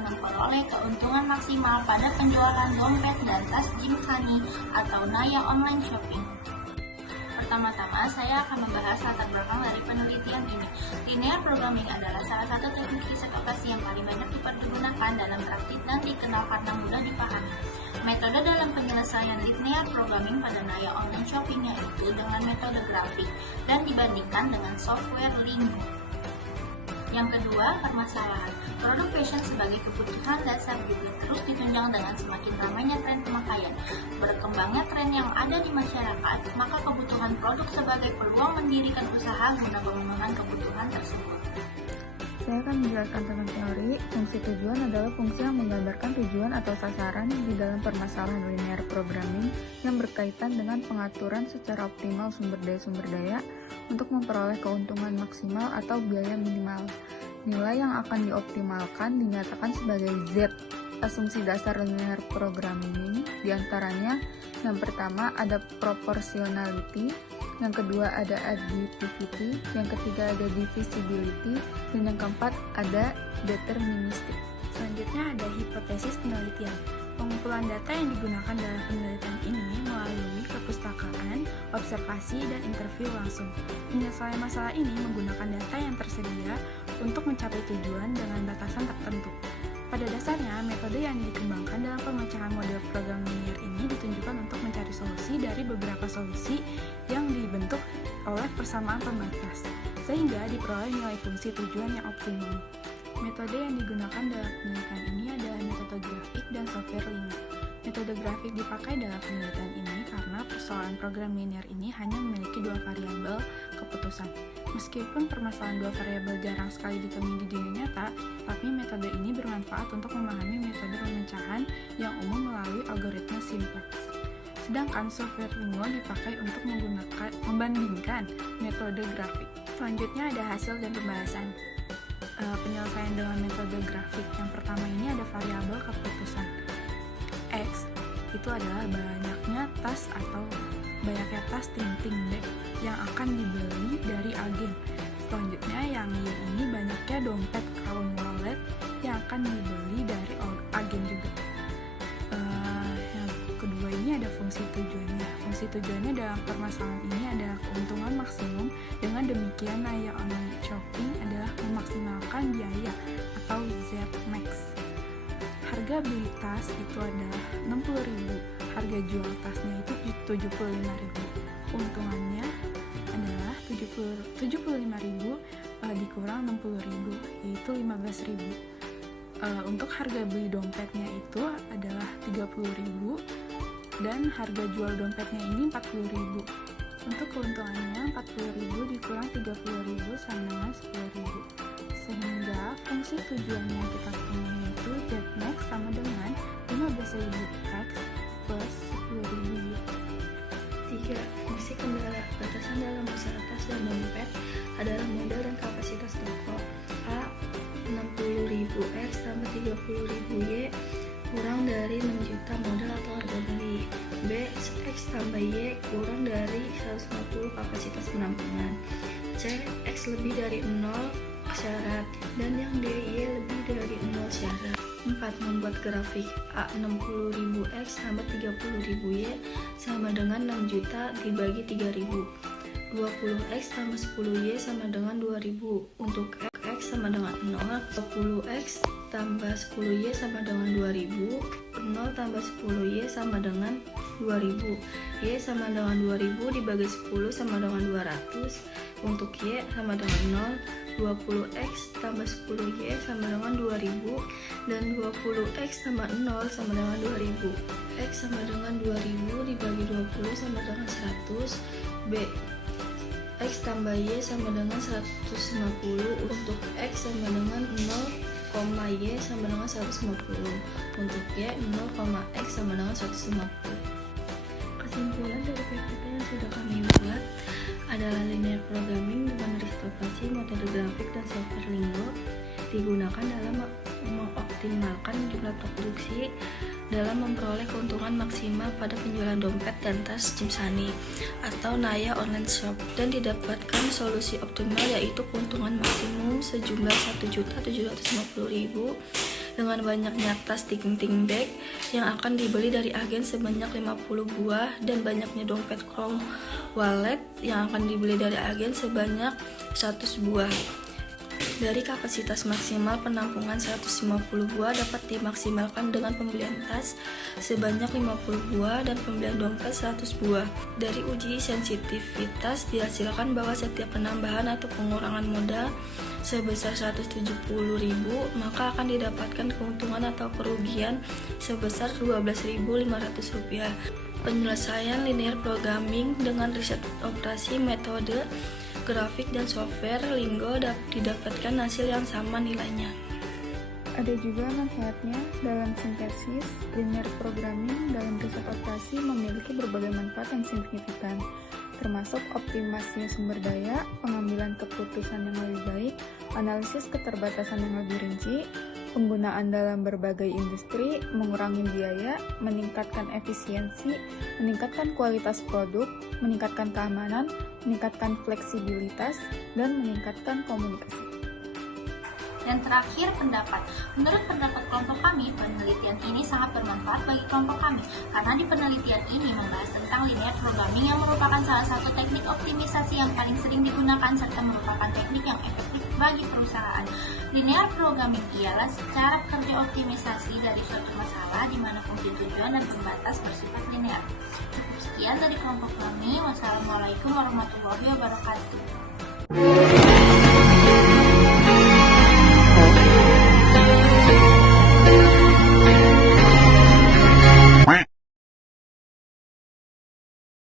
dalam memperoleh keuntungan maksimal pada penjualan dompet dan tas Gymkhana atau Naya Online Shopping. Pertama-tama, saya akan membahas latar belakang dari penelitian ini. Linear programming adalah salah satu teknik riset operasi yang paling banyak dipergunakan dalam praktik dan dikenal karena mudah dipahami. Metode dalam penyelesaian linear programming pada Naya Online Shopping yaitu dengan metode grafik dan dibandingkan dengan software Lingo. Yang kedua, permasalahan. Produk fashion sebagai kebutuhan dasar juga terus ditunjang dengan semakin ramainya tren pemakaian. Berkembangnya tren yang ada di masyarakat, maka kebutuhan produk sebagai peluang mendirikan usaha guna pengembangan kebutuhan tersebut. Saya akan menjelaskan tentang teori. Fungsi tujuan adalah fungsi yang menggambarkan tujuan atau sasaran di dalam permasalahan linear programming yang berkaitan dengan pengaturan secara optimal sumber daya untuk memperoleh keuntungan maksimal atau biaya minimal. Nilai yang akan dioptimalkan dinyatakan sebagai Z. Asumsi dasar linear programming diantaranya yang pertama ada proportionality, yang kedua ada additivity, yang ketiga ada divisibility, dan yang keempat ada deterministic. Selanjutnya ada hipotesis penelitian. Pengumpulan data yang digunakan dalam penelitian ini melalui kepustakaan, observasi, dan interview langsung. Penyelesaian masalah ini menggunakan data yang tersedia untuk mencapai tujuan dengan batasan tertentu. Pada dasarnya, metode yang dikembangkan dalam pemecahan model program linear ini ditunjukkan untuk mencari solusi dari beberapa solusi yang dibentuk oleh persamaan pembatas, sehingga diperoleh nilai fungsi tujuan yang optimum. Metode yang digunakan dalam penelitian ini adalah metode grafik dan software Lingo. Metode grafik dipakai dalam penelitian ini karena persoalan program linear ini hanya memiliki dua variabel keputusan. Meskipun permasalahan dua variabel jarang sekali ditemui di dunia nyata, tapi metode ini bermanfaat untuk memahami metode pemecahan yang umum melalui algoritma simplex. Sedangkan software Lingo dipakai untuk membandingkan metode grafik. Selanjutnya ada hasil dan pembahasan. Penyelesaian dengan metode grafik yang pertama ini ada variabel keputusan X, itu adalah banyaknya tas atau banyaknya tas ting-ting bag yang akan dibeli dari agen. Selanjutnya yang Y ini banyaknya dompet kalung wallet yang akan dibeli dari agen juga. Yang kedua ini ada fungsi tujuannya. Fungsi tujuannya dalam permasalahan ini adalah keuntungan maksimum. Dengan demikian, Naya Online Shopping adalah memaksimalkan biaya atau Z-Max. Harga beli tas itu adalah 60.000, harga jual tasnya itu 75.000. Keuntungannya adalah 75.000 dikurang 60.000, yaitu 15.000. Untuk harga beli dompetnya itu adalah 30.000 dan harga jual dompetnya ini 40.000. Untuk keuntungannya 40.000 dikurang 30.000 sama dengan 10.000. Sehingga fungsi tujuan yang kita temui itu Z-Max sama dengan 15.000 X plus 10.000 Y. 3. Fungsi kendala. Batasan dalam usaha tas dan dompet adalah modal dan kapasitas toko. A. 60.000 X tambah 30.000 Y kurang dari 6 juta modal atau harga beli. B. X tambah Y kurang dari 150 kapasitas penampungan. C. X lebih dari 0 syarat, dan yang D, Y lebih dari 0 syarat. 4. Membuat grafik. A. 60.000 X tambah 30.000 Y sama dengan 6 juta dibagi 3.000. 20 X tambah 10 Y sama dengan 2.000. Untuk X sama dengan 0. 20 X tambah 10 Y sama dengan 2.000. 0 tambah 10 Y sama dengan 2.000. Y sama dengan 2.000 dibagi 10 sama dengan 200. Untuk Y sama dengan 0. 20X tambah 10Y sama dengan 2000, dan 20X tambah 0 sama dengan 2000. X sama dengan 2000 dibagi 20 sama dengan 100. B. X tambah Y sama dengan 150. Untuk X sama dengan 0, Y sama dengan 150. Untuk Y 0, X sama dengan 150. Kesimpulan dari PPT yang sudah kami buat adalah linear programming dengan riset operasi, metode grafik, dan software Lingo digunakan dalam mengoptimalkan jumlah produksi dalam memperoleh keuntungan maksimal pada penjualan dompet dan tas Gymkhana atau Naya Online Shop, dan didapatkan solusi optimal yaitu keuntungan maksimum sejumlah 1.750.000 dengan banyaknya tas ticking bag yang akan dibeli dari agen sebanyak 50 buah dan banyaknya dompet chrome wallet yang akan dibeli dari agen sebanyak 100 buah. Dari kapasitas maksimal penampungan 150 buah dapat dimaksimalkan dengan pembelian tas sebanyak 50 buah dan pembelian dompet 100 buah. Dari uji sensitivitas dihasilkan bahwa setiap penambahan atau pengurangan modal sebesar 170.000 maka akan didapatkan keuntungan atau kerugian sebesar Rp12.500. Penyelesaian linear programming dengan riset operasi, metode grafik dan software Lingo didapatkan hasil yang sama nilainya. Ada juga manfaatnya dalam sintesis. Linear programming dalam riset operasi memiliki berbagai manfaat yang signifikan, termasuk optimasi sumber daya, pengambilan keputusan yang lebih baik, analisis keterbatasan yang lebih rinci, penggunaan dalam berbagai industri, mengurangi biaya, meningkatkan efisiensi, meningkatkan kualitas produk, meningkatkan keamanan, meningkatkan fleksibilitas, dan meningkatkan komunikasi. Dan terakhir, pendapat. Menurut pendapat kelompok kami, penelitian ini sangat bermanfaat bagi kelompok kami, karena di penelitian ini membahas tentang linear programming yang merupakan salah satu teknik optimisasi yang paling sering digunakan serta merupakan teknik yang efektif bagi perusahaan. Linear programming ialah cara kerja optimisasi dari suatu masalah di mana fungsi tujuan dan pembatas bersifat linear. Cukup sekian dari kelompok kami. Wassalamualaikum warahmatullahi wabarakatuh.